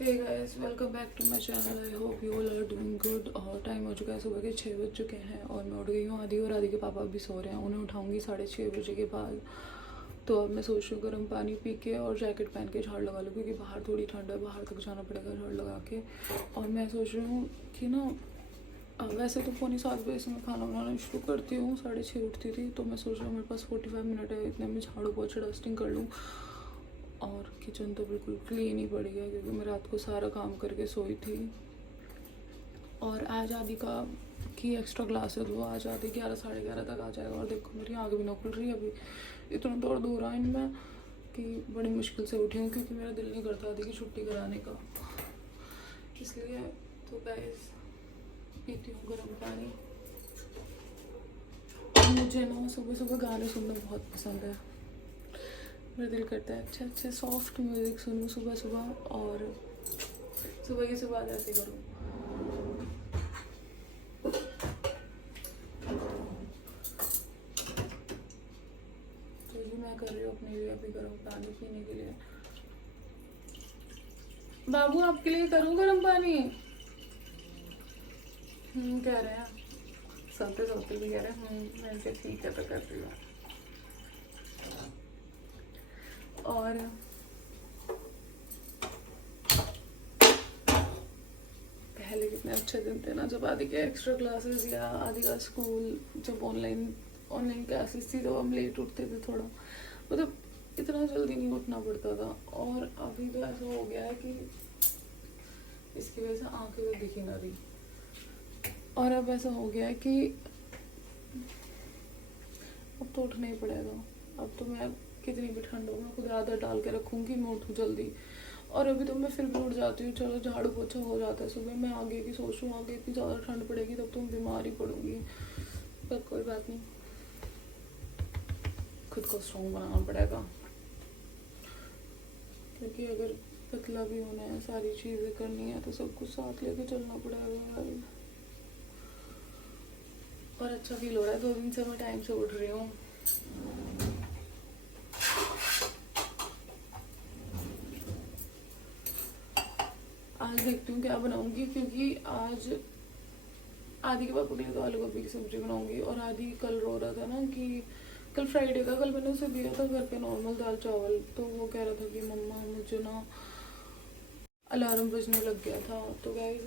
Hey guys, welcome back to my channel. I hope you all are doing good. और time हो चुका है, सुबह के 6 बज चुके हैं और मैं उठ गई हूँ। आदि और आदि के पापा भी सो रहे हैं, उन्हें उठाऊंगी 6:30 बजे के बाद। तो अब मैं सोच रही हूँ गर्म पानी पी के और जैकेट पहन के झाड़ लगा लूँ, क्योंकि बाहर थोड़ी ठंड है, बाहर तक जाना पड़ेगा झाड़ लगा के। और मैं सोच रही हूँ कि ना, वैसे तो 6:45 से मैं खाना बनाना शुरू करती हूँ, 6:30 उठती थी। तो मैं सोच रही हूँ मेरे पास 45 मिनट है, इतने में झाड़ू पोछा डस्टिंग कर लूँ। और किचन तो बिल्कुल क्लीन ही पड़ी है, क्योंकि मैं रात को सारा काम करके सोई थी। और आज आदि का की एक्स्ट्रा क्लास है, तो आज आदि 11 11:30 तक आ जाएगा। और देखो मेरी आँख भी ना खुल रही है अभी, इतना दर्द हो रहा है इनमें कि बड़ी मुश्किल से उठी हूँ, क्योंकि मेरा दिल नहीं करता आदि की छुट्टी कराने का, इसलिए। तो गाइस, पीती हूँ गर्म पानी। मुझे ना सुबह सुबह गाने सुनना बहुत पसंद है। मेरा दिल करता है अच्छे अच्छे सॉफ्ट म्यूज़िक सुनूँ सुबह सुबह, और सुबह की सुबह ऐसे करूँ। तो ये मैं कर रही हूँ अपने लिए अभी गर्म पानी पीने के लिए। बाबू, आपके लिए करूँ गर्म पानी? कह रहे हैं, सोते सोते भी कह रहे हैं मैं ठीक है तो कर रही हूँ। और पहले कितने अच्छे दिन थे ना, जब आदि के एक्स्ट्रा क्लासेस या आदि का स्कूल, जब ऑनलाइन ऑनलाइन क्लासेस थी, तो हम लेट उठते थे थोड़ा, मतलब इतना जल्दी नहीं उठना पड़ता था। और अभी तो ऐसा हो गया है कि इसकी वजह से आंखें तो दिख ही ना रही। और अब ऐसा हो गया है कि अब तो उठना ही पड़ेगा। अब तो मैं कितनी भी ठंड हो, मैं खुद आदत डाल के रखूँगी मैं उठूँ जल्दी। और अभी तो मैं फिर भी उठ जाती हूँ, चलो झाड़ू पोछा हो जाता है सुबह। मैं आगे की सोच रही हूँ, आगे इतनी ज़्यादा ठंड पड़ेगी तब तो मैं बीमार ही पड़ूंगी, पर कोई बात नहीं, खुद को स्ट्रॉन्ग बनाना पड़ेगा। क्योंकि अगर पतला भी होना है, सारी चीज़ें करनी है, तो सब कुछ साथ लेके चलना पड़ेगा यार। और अच्छा फील हो रहा है, 2 दिन से मैं टाइम से उठ रही हूँ। आज देखती हूँ क्या बनाऊंगी, क्योंकि आज आदि के पापा के लिए तो आलू गोभी की सब्जी बनाऊंगी। और आदि कल रो रहा था ना कि कल फ्राइडे था, कल मैंने उसे दिया था घर पे नॉर्मल दाल चावल, तो वो कह रहा था कि मम्मा मुझे ना अलार्म बजने लग गया था। तो गाइस,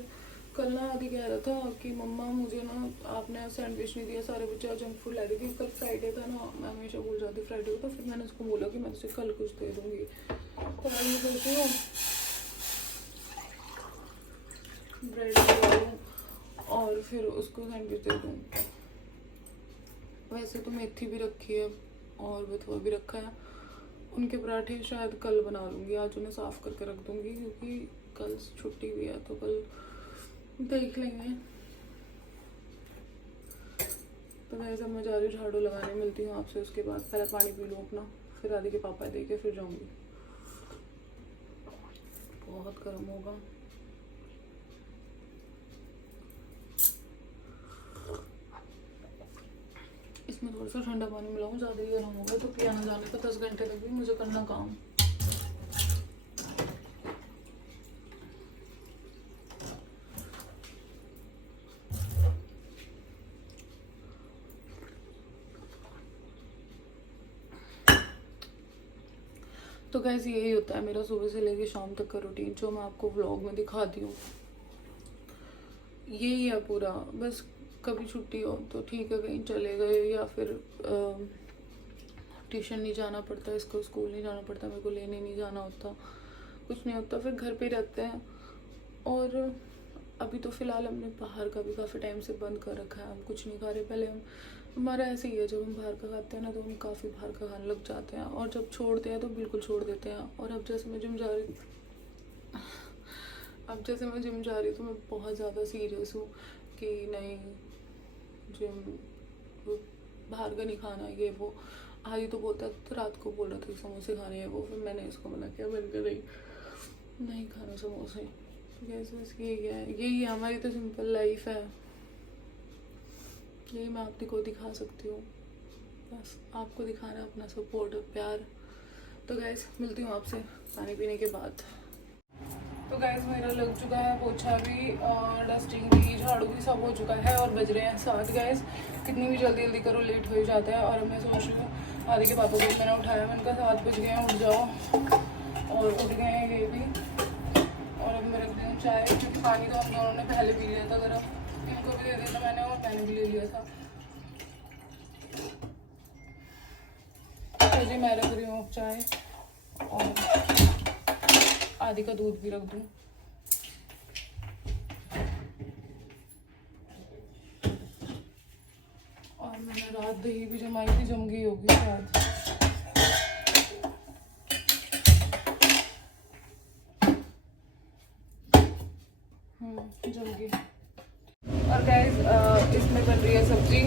कल ना आदि कह रहा था कि मम्मा मुझे ना आपने सैंडविच नहीं दिया, सारे बच्चे आज जंक फूड ला रही थी, कल फ्राइडे था ना, मैं हमेशा भूल जाती फ्राइडे को। तो फिर मैंने उसको बोला कि मैं तुझे कल कुछ दे दूँगी। तो मैं ये सोचती हूँ ब्रेड मंगवाऊँ और फिर उसको सैंडविच दे दूँ। वैसे तो मेथी भी रखी है और बथुआ भी रखा है, उनके पराठे शायद कल बना लूँगी, आज उन्हें साफ़ करके रख दूँगी, क्योंकि कल छुट्टी भी है, तो कल देख लेंगे। तो मैं ऐसा मैं जा रही हूँ झाड़ू लगाने, मिलती हूँ आपसे उसके बाद। पहले पानी पी लूँ अपना, फिर आदि के पापा दे के फिर जाऊँगी। बहुत गर्म होगा। इसमें थोड़ा सा ठंडा पानी मिलाऊँ, ज़्यादा ही गर्म होगा तो पिया ना जाने का 10 घंटे तक भी मुझे करना काम। तो कैसे यही होता है मेरा सुबह से लेके शाम तक का रूटीन, जो मैं आपको व्लॉग में दिखाती हूँ। यही है पूरा। बस कभी छुट्टी हो तो ठीक है, कहीं चले गए, या फिर ट्यूशन नहीं जाना पड़ता, इसको स्कूल नहीं जाना पड़ता, मेरे को लेने नहीं जाना होता, कुछ नहीं होता, फिर घर पे रहते हैं। और अभी तो फ़िलहाल हमने बाहर का भी काफ़ी टाइम से बंद कर रखा है, हम कुछ नहीं खा रहे। पहले हमारा ऐसे ही है, जब हम बाहर का खाते हैं ना, तो हम काफ़ी बाहर का खाने लग जाते हैं, और जब छोड़ते हैं तो बिल्कुल छोड़ देते हैं। और अब जैसे मैं जिम जा रही तो मैं बहुत ज़्यादा सीरियस हूँ कि नहीं, जिम बाहर का नहीं खाना, ये वो। आदि तो बोलता तो रात को बोल रहा था कि समोसे खाने हैं वो, फिर मैंने इसको मना किया, मैंने कहा नहीं खाना समोसे। तो कैसे बस यही है हमारी तो सिंपल लाइफ है, यही मैं आपको दिखा सकती हूँ, बस आपको दिखाना अपना सपोर्ट और प्यार। तो गैस, मिलती हूँ आपसे पानी पीने के बाद। तो गाइस मेरा लग चुका है पोछा भी, डस्टिंग भी, झाड़ू भी, सब हो चुका है और बज रहे हैं 7 गाइस। कितनी भी जल्दी जल्दी करो लेट हो ही जाता है। और अब मैं सोच रही हूँ आदि के पापा को मैंने उठाया, मैंने कहा 7 बज गए हैं उठ जाओ, और उठ गए हैं ये भी। और अब मैं रख दी हूँ चाय, क्योंकि पानी तो हम दोनों ने पहले पी लिया था गर्म, इनको भी दे दिया था मैंने और मैंने भी ले लिया था। तो जी मैं रख रही हूँ चाय और आदि का दूध भी रख दूँ। और मैंने रात दही भी जमाई थी, जम गई होगी शायद। जम गई। और गाइस इसमें बन रही है सब्जी,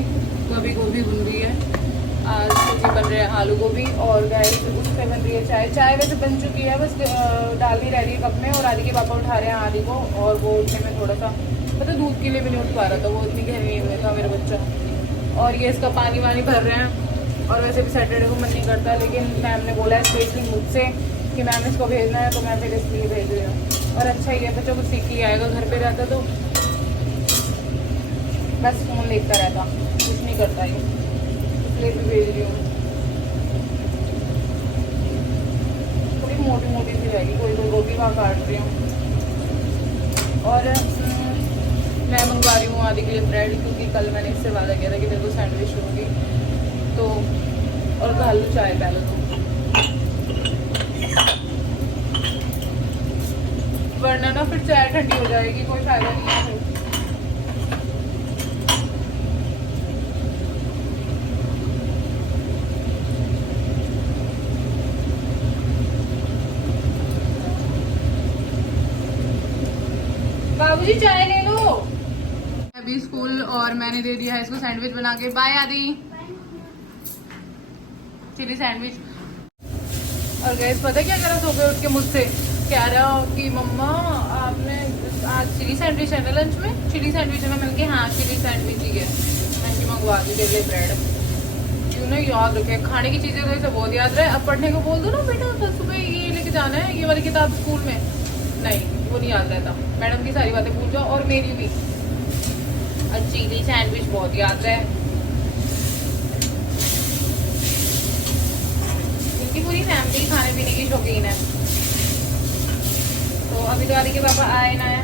गोभी बन रही है। आज सब्जी बन रही है आलू गोभी, और गाइस उससे बन रही है चाय। चाय वैसे बन चुकी है, बस डालनी रह रही है कप में। और आदि के पापा उठा रहे हैं आदि को, और वो उठने में थोड़ा सा मतलब दूध के लिए भी नहीं उठ पा रहा था, वो इतनी गहरी नींद में था मेरा बच्चा। और ये इसका पानी वानी भर रहे हैं। और वैसे भी सैटरडे को मन नहीं करता, लेकिन मैम ने बोला है स्पेशली मुझसे कि मैम इसको भेजना है, तो मैं फिर इसलिए भेज रही हूँ। और अच्छा ही है, बच्चों को सीख ही आएगा। घर पे रहता तो बस फोन देखता रहता, कुछ नहीं करता ये, इसलिए भी भेज रही हूँ। थोड़ी मोटी मोटी सी रहेगी, कोई कोई गोभी वहाँ काट रही हूँ। और मैं मंगवा रही हूँ आदि के लिए ब्रेड, क्योंकि कल मैंने इससे वादा किया था कि मेरे को सैंडविच होगी। तो और डाल लो चाय पहले तो, वरना ना फिर चाय ठंडी हो जाएगी, कोई फायदा नहीं है फिर। बाबूजी चाय ले लो। अभी स्कूल और मैंने दे दिया है इसको सैंडविच बना के। बाय आदि, चिली सैंडविच। और गैस पता क्या करा सुबह उठ के मुझसे, कह रहा कि मम्मा आपने आज चिली सैंडविच है ना लंच में? चिली सैंडविच है ना? मैंने कहा हाँ चिली सैंडविच ही है। मैंने मंगवा दी तेरे लिए ब्रेड। क्यों ना याद रखे, खाने की चीजें तो इसे बहुत याद रहे। अब पढ़ने को बोल दो ना बेटा, कल सुबह ये लेके जाना है, ये वाली किताब स्कूल में, नहीं वो नहीं याद रहता। मैडम की सारी बातें भूल जाओ, और मेरी भी। और चिली सैंडविच बहुत याद रहे। इनकी पूरी फैमिली खाने पीने की शौकीन है। तो अभी तो आदि के पापा आए ना है,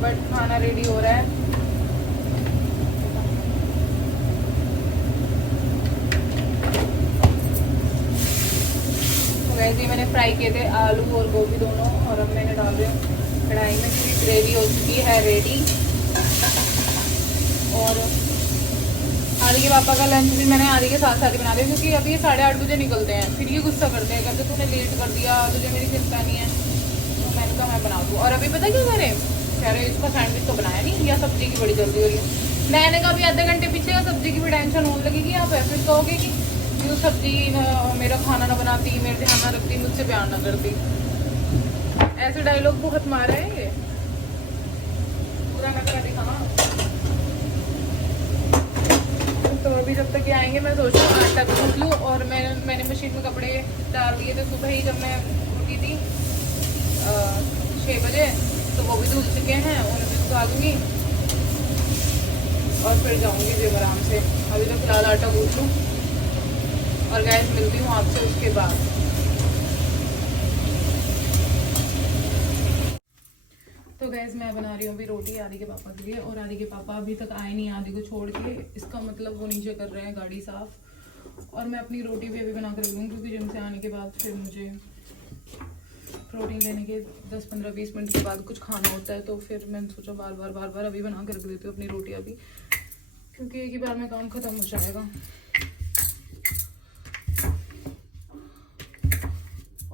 बट खाना रेडी हो रहा है। तो वैसे ही मैंने फ्राई किए थे आलू और गोभी दोनों, और अब मैंने डाल दिया कढ़ाई में। पूरी ग्रेवी हो चुकी है रेडी। और आदि के पापा का लंच भी मैंने आदि के साथ साथ ही बना दिया, क्योंकि अभी ये 8:30 बजे निकलते हैं। फिर ये गुस्सा करते हैं, कहते तूने लेट कर दिया, तुझे मेरी चिंता नहीं है। तो मैंने कहा मैं बना दूँ। और अभी पता क्या कह रहे इसका सैंडविच तो बनाया नहीं, या सब्जी की बड़ी जल्दी हो रही है। मैंने कहा अभी आधे घंटे पीछे का सब्जी की भी टेंशन होने लगेगी। आप ऐसे कहोगे कि जो सब्जी मेरा खाना ना बनाती, मेरे ध्यान ना रखती, मुझसे प्यार ना करती। ऐसे डायलॉग बहुत मारे हैं ये, पूरा मैं करा दिखा। तो अभी जब तक ये आएंगे मैं सोच रही हूँ आटा गूंथ लूँ। और मैंने मशीन में कपड़े डाल दिए थे सुबह ही, जब मैं उठी थी 6 बजे, तो वो भी धुल चुके हैं, उन्हें भी सुखा दूँगी और फिर जाऊँगी जिम आराम से। अभी तो फिलहाल आटा गूंथ लूँ, और गैस मिलती हूँ आपसे उसके बाद। तो गैस मैं बना रही हूँ अभी रोटी आदि के पापा के लिए, और आदि के पापा अभी तक आए नहीं आदि को छोड़ के। इसका मतलब वो नीचे कर रहे हैं गाड़ी साफ। और मैं अपनी रोटी भी अभी बना कर रख दूँगी, क्योंकि जिम से आने के बाद फिर मुझे प्रोटीन लेने के 10-15-20 मिनट के बाद कुछ खाना होता है। तो फिर मैंने सोचा बार बार अभी बना कर रख देती हूँ अपनी रोटी अभी, क्योंकि एक ही बार में काम ख़त्म हो जाएगा।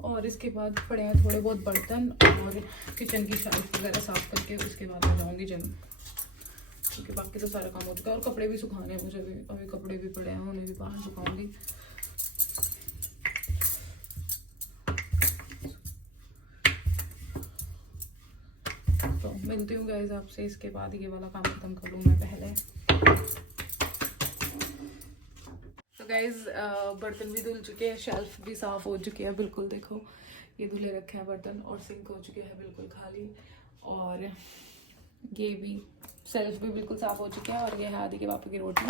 और इसके बाद पड़े हैं थोड़े बहुत बर्तन, और किचन की शेल्फ वगैरह साफ़ करके उसके बाद मैं जाऊँगी जिम, क्योंकि बाकी तो सारा काम हो चुका है। और कपड़े भी सुखाने हैं मुझे, अभी कपड़े भी पड़े हैं, उन्हें भी बाहर सुखाऊंगी। तो मिलती हूँ गाइस आपसे इसके बाद। ये वाला काम खत्म कर लूँ मैं पहले। तो गाइस बर्तन भी धुल चुके हैं, शेल्फ भी साफ़ हो चुकी है बिल्कुल। देखो ये धुले रखे हैं बर्तन और सिंक हो चुके हैं बिल्कुल खाली, और ये भी सेल्फ भी बिल्कुल साफ़ हो चुके हैं। और ये है आदि के पापा की रोटी,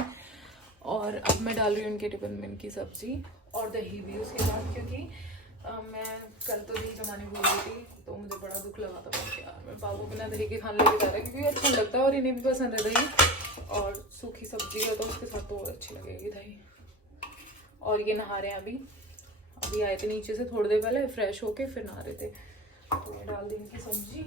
और अब मैं डाल रही हूँ उनके टिफिन में इनकी सब्ज़ी और दही भी उसके बाद, क्योंकि मैं कल तो दही जमाने भूल गई थी, तो मुझे बड़ा दुख लगा था कि यार मेरे बाबू बिना दही के खाने लेके जा रहा है, क्योंकि अच्छा लगता है और इन्हें भी पसंद है दही, और सूखी सब्जी है तो उसके साथ तो और अच्छी लगेगी दही। और ये नहा रहे हैं अभी आए थे नीचे से थोड़ी देर पहले, फ्रेश होके फिर नहा रहे थे। तो ये डाल दी इनकी सब्जी,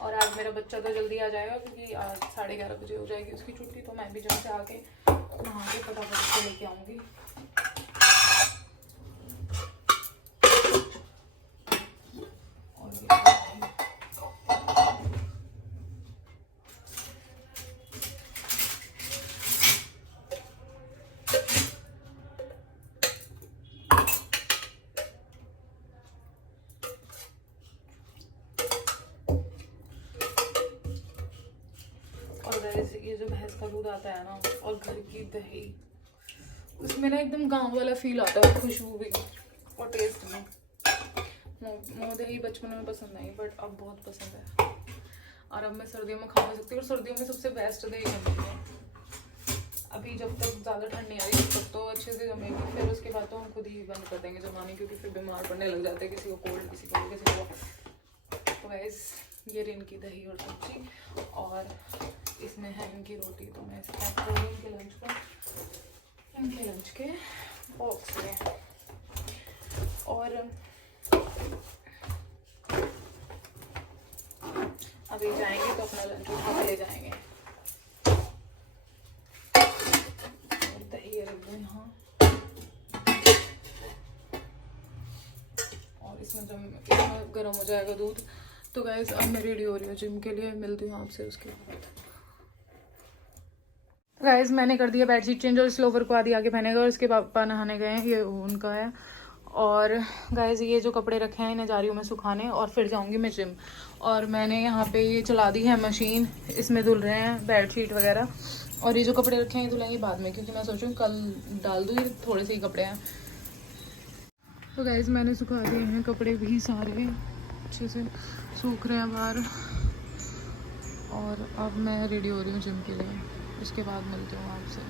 और आज मेरा बच्चा तो जल्दी आ जाएगा क्योंकि आज 11:30 बजे हो जाएगी उसकी छुट्टी, तो मैं भी जब से आके नहा के फटाफट से लेके आऊँगी। ये जो भैंस का दूध आता है ना और घर की दही, उसमें ना एकदम गांव वाला फील आता है, खुशबू भी और टेस्ट भी। मुझे दही बचपन में पसंद नहीं, बट अब बहुत पसंद है, और अब मैं सर्दियों में खा सकती हूँ। और सर्दियों में सबसे बेस्ट दही जमेगी। अभी जब तक ज़्यादा ठंड नहीं आ रही तब तक तो अच्छे से जमेगी, फिर उसके बाद तो हम खुद ही बंद कर देंगे जमाने, क्योंकि फिर बीमार पड़ने लग जाते हैं, किसी को कोल्ड, किसी को। तो गाइस ये रही इनकी दही और सब्जी, और इसमें है इनकी रोटी। तो मैं इसे पैक कर रही हूँ इनके लंच के बॉक्स में। और अभी जाएंगे तो अपना लंच उठा के ले जाएंगे। और दही रख दो यहाँ, और इसमें जब गर्म हो जाएगा दूध। तो गाइस अब मैं रेडी हो रही हूँ जिम के लिए, मिलती हूँ आपसे उसके बाद। गाइस मैंने कर दिया बेडशीट चेंज, और इस लोवर को आदि आगे पहनेगा, और इसके पापा नहाने गए हैं, ये उनका है। और गाइस ये जो कपड़े रखे हैं इन्हें जा रही हूँ मैं सुखाने, और फिर जाऊँगी मैं जिम। और मैंने यहाँ पे ये चला दी है मशीन, इसमें धुल रहे हैं बेडशीट वगैरह, और ये जो कपड़े रखे हैं धुलेंगे बाद में, क्योंकि मैं सोचूँ कल डाल दूँ, थोड़े से ही कपड़े हैं। तो गाइस मैंने सुखा दिए हैं कपड़े भी सारे, अच्छे से सूख रहे हैं बाहर, और अब मैं रेडी हो रही हूँ जिम के लिए, उसके बाद मिलती हूँ आपसे।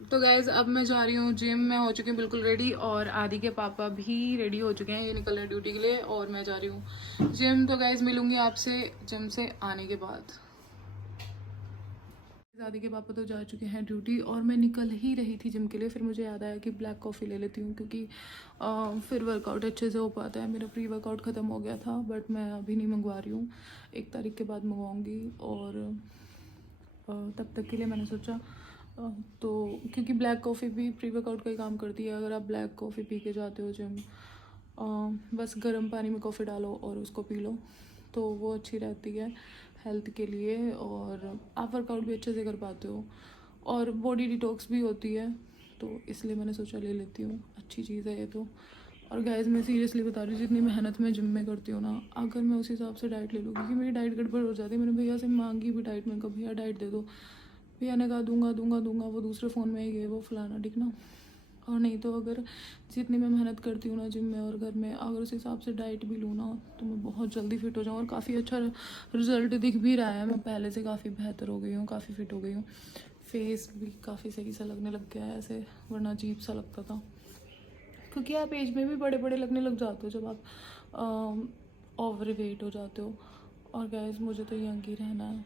तो गाइज़ अब मैं जा रही हूँ जिम, मैं हो चुकी हूँ बिल्कुल रेडी, और आदि के पापा भी रेडी हो चुके हैं, ये निकल रहे हैं ड्यूटी के लिए, और मैं जा रही हूँ जिम। तो गाइज़ मिलूँगी आपसे जिम से आने के बाद। आदि के पापा तो जा चुके हैं ड्यूटी, और मैं निकल ही रही थी जिम के लिए, फिर मुझे याद आया कि ब्लैक कॉफ़ी ले लेती हूँ, क्योंकि फिर वर्कआउट अच्छे से हो पाता है। मेरा प्री वर्कआउट ख़त्म हो गया था, बट मैं अभी नहीं मंगवा रही हूँ, 1 तारीख के बाद मंगवाऊँगी। और तब तक के लिए मैंने सोचा तो, क्योंकि ब्लैक कॉफ़ी भी प्री वर्कआउट का ही काम करती है। अगर आप ब्लैक कॉफ़ी पी के जाते हो जिम, बस गर्म पानी में कॉफ़ी डालो और उसको पी लो, तो वो अच्छी रहती है हेल्थ के लिए, और आप वर्कआउट भी अच्छे से कर पाते हो, और बॉडी डिटॉक्स भी होती है। तो इसलिए मैंने सोचा ले लेती हूँ, अच्छी चीज़ है ये तो। और गाइस मैं सीरियसली बता रही हूँ, जितनी मेहनत मैं जिम में करती हूँ ना, अगर मैं उस हिसाब से डाइट ले लूँ, क्योंकि मेरी डाइट गड़बड़ हो जाती है। मैंने भैया से मांगी भी डाइट, में कहा भैया डाइट दे दो, भैया ने कहा दूंगा, वो दूसरे फ़ोन में ही गए, वो फलाना दिखना। और नहीं तो अगर जितनी मैं मेहनत करती हूँ ना जिम में और घर में, अगर उस हिसाब से डाइट भी लूँ ना, तो मैं बहुत जल्दी फिट हो जाऊँ, और काफ़ी अच्छा रिजल्ट दिख भी रहा है। मैं पहले से काफ़ी बेहतर हो गई हूँ, काफ़ी फिट हो गई हूँ, फेस भी काफ़ी सही सा लगने लग गया है, ऐसे वरना अजीब सा लगता था। क्योंकि आप एज में भी बड़े बड़े लगने लग जाते हो जब आप ओवर वेट हो जाते हो। और गाइस मुझे तो यंग ही रहना है,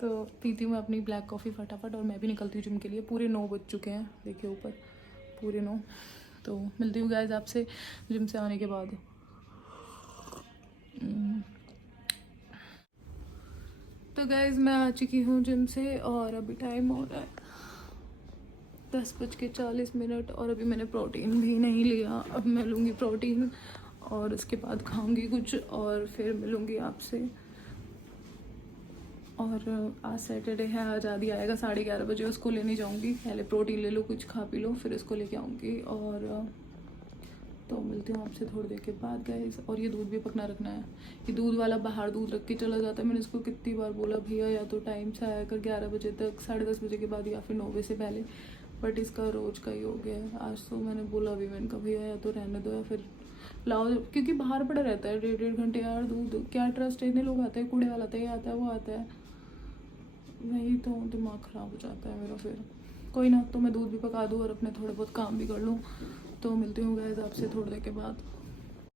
तो पीती हूँ मैं अपनी ब्लैक कॉफ़ी फटाफट, और मैं भी निकलती हूँ जिम के लिए। पूरे 9 बज चुके हैं, देखिए ऊपर पूरे 9। तो मिलती हूँ गाइस आपसे जिम से आने के बाद। तो गाइस मैं आ चुकी हूँ जिम से, और अभी टाइम हो रहा है 10:40, और अभी मैंने प्रोटीन भी नहीं लिया। अब मैं लूँगी प्रोटीन, और उसके बाद खाऊँगी कुछ, और फिर मिलूँगी आपसे। और आज सैटरडे है, आज आदि आएगा 11:30 बजे, उसको लेने जाऊँगी। पहले प्रोटीन ले लो, कुछ खा पी लो, फिर उसको लेके आऊँगी, और तो मिलती हूँ आपसे थोड़ी देर के बाद गाइस। और ये दूध भी पकना रखना है, ये दूध वाला बाहर दूध रख के चला जाता है। मैंने इसको कितनी बार बोला भैया या तो टाइम से आया कर 11 बजे तक, 10:30 बजे के बाद या फिर 9 बजे से पहले, बट इसका रोज़ का ही हो गया है। आज तो मैंने बोला भी, मैंने कहा भैया या तो रहने दो या फिर लाओ, क्योंकि बाहर पड़ा रहता है 1.5 घंटे यार दूध, क्या ट्रस्ट है। इतने लोग आते हैं, कूड़े वाला आता है, ये आता है वो आता है, वही तो दिमाग ख़राब हो जाता है मेरा। फिर कोई ना, तो मैं दूध भी पका दूँ और अपने थोड़े बहुत काम भी कर लूँ। तो मिलती हूँ गाइस आपसे थोड़ी देर के बाद।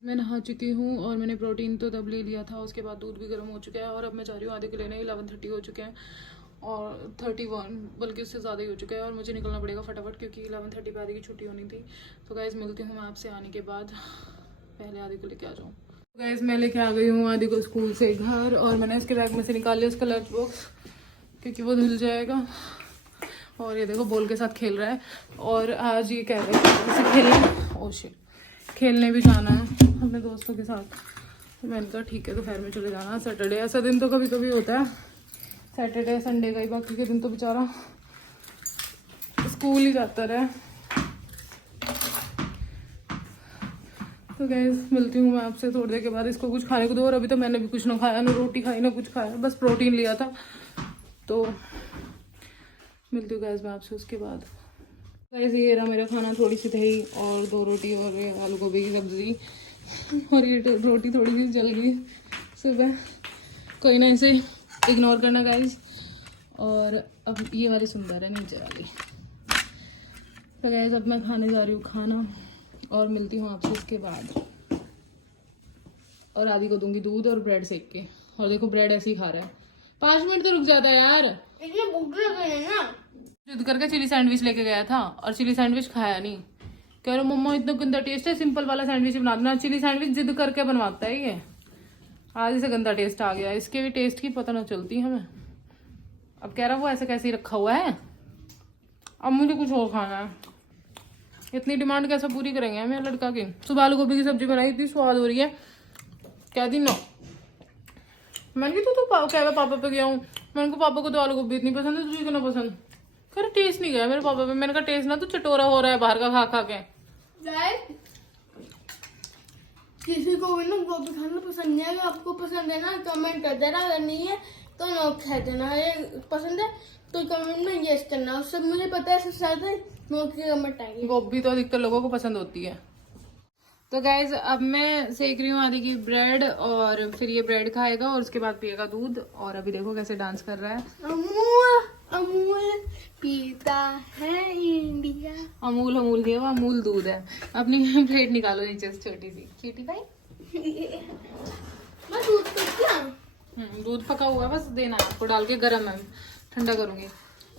मैं नहा चुकी हूँ और मैंने प्रोटीन तो तब ले लिया था, उसके बाद दूध भी गर्म हो चुका है और अब मैं जा रही हूँ आधे के लेने। 11:30 हो चुके हैं और 31 बल्कि उससे ज़्यादा ही हो चुका है और मुझे निकलना पड़ेगा फटाफट, क्योंकि 11:30 पे आधे की छुट्टी होनी थी। तो गाइस मिलती हूँ मैं आपसे आने के बाद, पहले आधे को लेके आ जाऊँ। गाइस मैं लेके आ गई हूँ आदि को स्कूल से घर, और मैंने उसके बैग में से निकाल लिया उसका लंच बॉक्स, क्योंकि वो धुल जाएगा। और ये देखो बॉल के साथ खेल रहा है, और आज ये कह रहा है इसे खेलने, ओ शिट, खेलने भी जाना है अपने दोस्तों के साथ। तो मैंने कहा ठीक है दोपहर में चले जाना, सैटरडे ऐसा दिन तो कभी कभी होता है, सैटरडे संडे का ही, बाकी के दिन तो बेचारा स्कूल ही जाता रहे। तो गैस मिलती हूँ मैं आपसे थोड़ी देर के बाद। इसको कुछ खाने को दो, और अभी तो मैंने भी कुछ ना खाया, ना रोटी खाई ना कुछ खाया, बस प्रोटीन लिया था। तो मिलती हूँ गैस मैं आपसे उसके बाद। गैस ये रहा मेरा खाना, थोड़ी सी दही और 2 रोटी और ये आलू गोभी की सब्जी, और ये रोटी थोड़ी सी जल गई सुबह, कोई ना, इसे इग्नोर करना गाइस। और अब ये वाली सुंदर है नीचे वाली। तो गाइस अब मैं खाने जा रही हूँ खाना, और मिलती हूँ आपसे इसके बाद। और आदि को दूंगी दूध और ब्रेड सेक के, और देखो ब्रेड ऐसे ही खा रहा है। 5 मिनट तो रुक जाता है यार, इतने भूख लग गई है ना। जिद करके चिली सैंडविच लेके गया था और चिली सैंडविच खाया नहीं, कह रहा मम्मा इतना गंदा टेस्ट है, सिंपल वाला सैंडविच बना देना। चिली सैंडविच जिद करके बनवाता है ये, आज इसे गंदा टेस्ट आ गया। इसके भी टेस्ट की पता ना चलती हमें। अब कह रहा वो ऐसे कैसे ही रखा हुआ है, अब मुझे कुछ और खाना है। इतनी डिमांड कैसे पूरी करेंगे मेरे लड़का की। सुबह आलू गोभी की सब्जी बनाई, इतनी स्वाद हो रही है, क्या दी नो। मैंने कहा तू क्या पापा पे गया हूँ, मैंने कहा पापा को तो आलू गोभी इतनी पसंद है, तुझे क्यों ना पसंद। कह रहा टेस्ट नहीं गया मेरे पापा पे। मैंने कहा टेस्ट ना, तो चटोरा हो रहा है बाहर का खा खा के। किसी को भी ना गोभी खाना पसंद नहीं है, आपको पसंद है ना कमेंट कर देना, अगर नहीं है तो नो कह देना। ये पसंद है तो कमेंट में यस करना, उससे मुझे पता है सबसे ज्यादा नो की कमेंट आएगी। गोभी तो अधिकतर लोगों को पसंद होती है। तो गाइज अब मैं सेक रही हूँ आदि की ब्रेड, और फिर ये ब्रेड खाएगा और उसके बाद पिएगा दूध। और अभी देखो कैसे डांस कर रहा है। अमूल अमूल पीता है इंडिया। अमूल अमूल नहीं है वो, अमूल दूध है। अपनी प्लेट निकालो नीचे से छोटी सी, क्यूटी भाई। मैं दूध पी क्या? दूध पका हुआ है, बस देना है आपको डाल के, गर्म है, ठंडा करूंगी।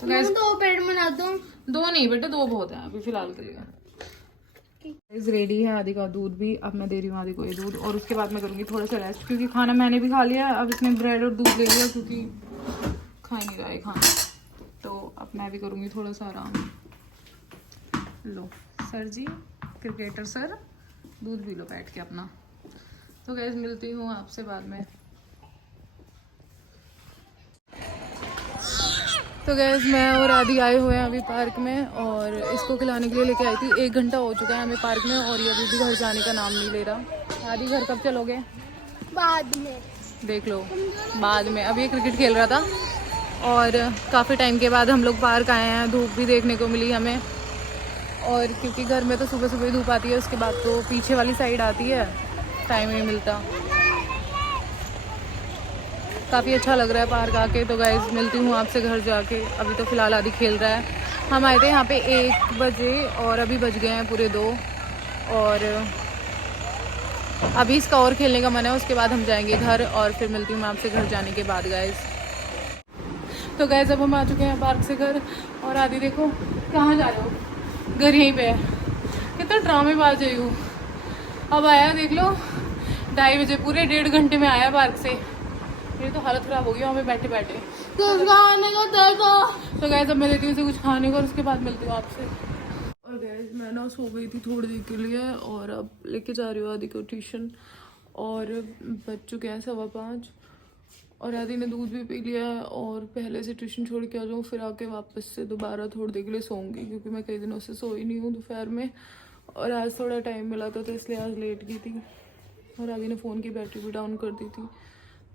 तो गाइस 2 पेड़ बना दूं? 2 नहीं बेटा, 2 बहुत है अभी फिलहाल के लिए। रेडी है आदि का दूध भी, अब मैं दे रही हूँ आदि को ये दूध, और उसके बाद मैं करूँगी थोड़ा सा रेस्ट, क्योंकि खाना मैंने भी खा लिया। अब इसने ब्रेड और दूध ले लिया, क्योंकि खा ही नहीं रहा है खाना। तो अब मैं भी करूँगी थोड़ा सा आराम। लो सर जी, क्रिकेटर सर, दूध पी लो बैठ के अपना। तो गैस मिलती हूँ आपसे बाद में। तो गैस मैं और आदि आए हुए हैं अभी पार्क में, और इसको खिलाने के लिए लेके आई थी। 1 घंटा हो चुका है हमें पार्क में, और ये अभी भी घर जाने का नाम नहीं ले रहा। आदि घर कब चलोगे? बाद में देख लो, बाद में। अब ये क्रिकेट खेल रहा था, और काफ़ी टाइम के बाद हम लोग पार्क आए हैं। धूप भी देखने को मिली हमें, और क्योंकि घर में तो सुबह सुबह धूप आती है, उसके बाद तो पीछे वाली साइड आती है, टाइम नहीं मिलता। काफ़ी अच्छा लग रहा है पार्क आके। तो गाइस मिलती हूँ आपसे घर जाके। अभी तो फ़िलहाल आदि खेल रहा है। हम आए थे यहाँ पे 1 बजे, और अभी बज गए हैं पूरे 2, और अभी इसका और खेलने का मन है। उसके बाद हम जाएंगे घर, और फिर मिलती हूँ मैं आपसे घर जाने के बाद गाइस। तो गाइस अब हम आ चुके हैं पार्क से घर, और आदि देखो कहाँ जा रहे हो, घर यहीं पे है। कितना ड्रामेबाज है यू। अब आया देख लो 2:30 बजे, पूरे 1.5 घंटे में आया पार्क से। मेरी तो हालत ख़राब हो गई वहाँ पे बैठे बैठे। खाने को देखो। तो गैस अब मैं देती हूँ उसे कुछ खाने को, और उसके बाद मिलती हूँ आपसे। और गैस मैं ना सो गई थी थोड़ी देर के लिए, और अब लेके जा रही हूँ आदि को ट्यूशन, और बज चुके हैं 5:15, और आदि ने दूध भी पी लिया है। और पहले से ट्यूशन छोड़ के आ जाऊँ, फिर आके वापस से दोबारा थोड़ी देर के लिए सोऊंगी, क्योंकि मैं कई दिनों से सोई नहीं हूँ दोपहर में। और आज थोड़ा टाइम मिला था तो इसलिए आज लेट की थी, और आदि ने फ़ोन की बैटरी भी डाउन कर दी थी।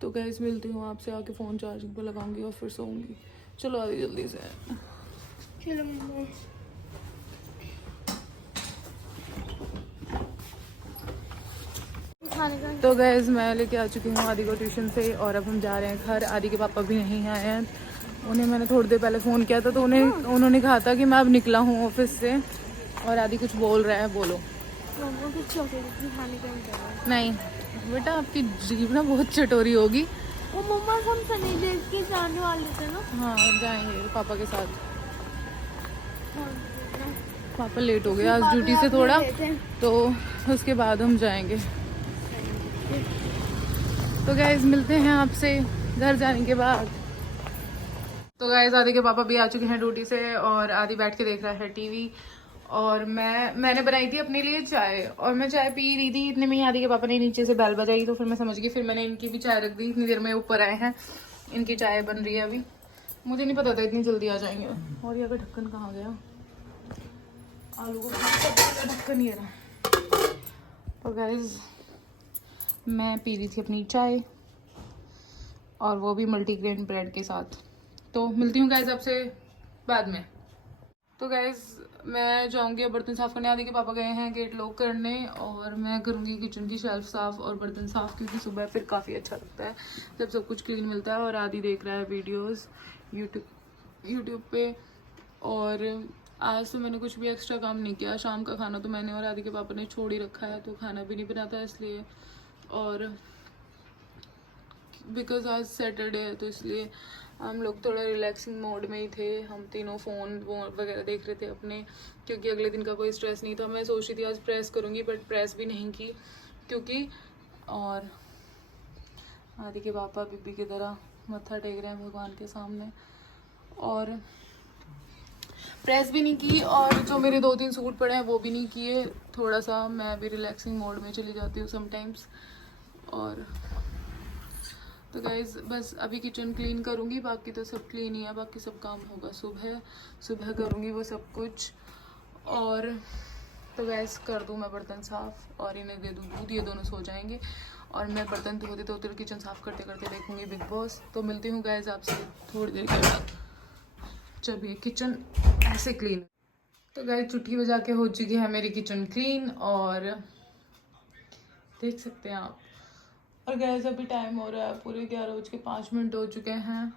तो गाइस मिलती हूँ आपसे, आके फ़ोन चार्जिंग पर लगाऊंगी और फिर सोऊंगी। चलो आदि जल्दी से। चलो मम्मा। खाने का तो गैस मैं लेके आ चुकी हूँ आदि को ट्यूशन से, और अब हम जा रहे हैं घर। आदि के पापा भी नहीं आए हैं, उन्हें मैंने थोड़ी देर पहले फ़ोन किया था तो उन्होंने कहा था कि मैं अब निकला हूँ ऑफिस से। और आदि कुछ बोल रहा है, बोलो। मम्मा कुछ चॉकलेट भी खाने का इंतजार। नहीं बेटा, आपकी जीभ ना बहुत चटोरी होगी। वो मम्मा हम सनी देव के जाने वाले थे ना। हाँ जाएंगे पापा के साथ। हाँ, पापा लेट हो गए आज ड्यूटी से थोड़ा, तो उसके बाद हम जाएंगे। तो गाइज मिलते हैं आपसे घर जाने के बाद। तो गाइज आदि के पापा भी आ चुके हैं ड्यूटी से, और आदि बैठ के देख रहा है टीवी, और मैंने बनाई थी अपने लिए चाय, और मैं चाय पी रही थी। इतने में ही आदि के पापा ने नीचे से बेल बजाई, तो फिर मैं समझ गई। फिर मैंने इनकी भी चाय रख दी। इतनी देर में ऊपर आए हैं, इनकी चाय बन रही है अभी। मुझे नहीं पता था इतनी जल्दी आ जाएंगे। और ये अगर ढक्कन कहाँ गया, आलू को ढक्कन ही रहा। तो गाइज मैं पी रही थी अपनी चाय, और वो भी मल्टीग्रेन ब्रेड के साथ। तो मिलती हूँ गाइज आपसे बाद में। तो गाइज मैं जाऊंगी अब बर्तन साफ़ करने। आदि के पापा गए हैं गेट लॉक करने, और मैं करूँगी किचन की शेल्फ साफ़ और बर्तन साफ़, क्योंकि सुबह फिर काफ़ी अच्छा लगता है जब सब कुछ क्लीन मिलता है। और आदि देख रहा है वीडियोस यूट्यूब पे। और आज तो मैंने कुछ भी एक्स्ट्रा काम नहीं किया। शाम का खाना तो मैंने और आदि के पापा ने छोड़ ही रखा है, तो खाना भी नहीं बनाता इसलिए। और बिकॉज आज सैटरडे है, तो इसलिए हम लोग थोड़ा रिलैक्सिंग मोड में ही थे। हम तीनों फ़ोन वगैरह देख रहे थे अपने, क्योंकि अगले दिन का कोई स्ट्रेस नहीं था। मैं सोच रही थी आज प्रेस करूँगी, बट प्रेस भी नहीं की, क्योंकि और आदि के पापा बीबी की तरह मत्था टेक रहे हैं भगवान के सामने, और प्रेस भी नहीं की। और जो मेरे 2-3 सूट पड़े हैं वो भी नहीं किए। थोड़ा सा मैं भी रिलैक्सिंग मोड में चली जाती हूँ समटाइम्स। और तो गाइज बस अभी किचन क्लीन करूँगी, बाकी तो सब क्लीन ही है। बाकी सब काम होगा सुबह करूँगी वो सब कुछ। और तो गाइज कर दूँ मैं बर्तन साफ़, और इन्हें दे दूँ दूध, ये दोनों सो जाएंगे। और मैं बर्तन धोते धोते किचन साफ़ करते करते देखूँगी बिग बॉस। तो मिलती हूँ गाइज आपसे थोड़ी देर के बाद, जब ये किचन ऐसे क्लीन। तो गाइज चुटकी बजा के हो चुकी है मेरी किचन क्लीन, और देख सकते हैं आप। और गैस अभी टाइम हो रहा है पूरे 11:05 हो चुके हैं।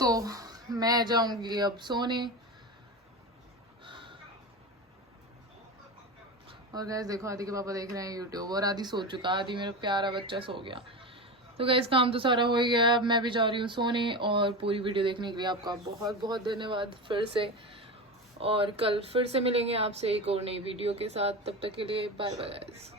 तो मैं जाऊंगी अब सोने। और गैस देखो आदि के पापा देख रहे हैं यूट्यूब, और आदि सो चुका। आदि मेरा प्यारा बच्चा सो गया। तो गैस काम तो सारा हो ही गया है, अब मैं भी जा रही हूँ सोने। और पूरी वीडियो देखने के लिए आपका बहुत बहुत धन्यवाद फिर से। और कल फिर से मिलेंगे आपसे एक और नई वीडियो के साथ। तब तक के लिए बाय बाय गाइस।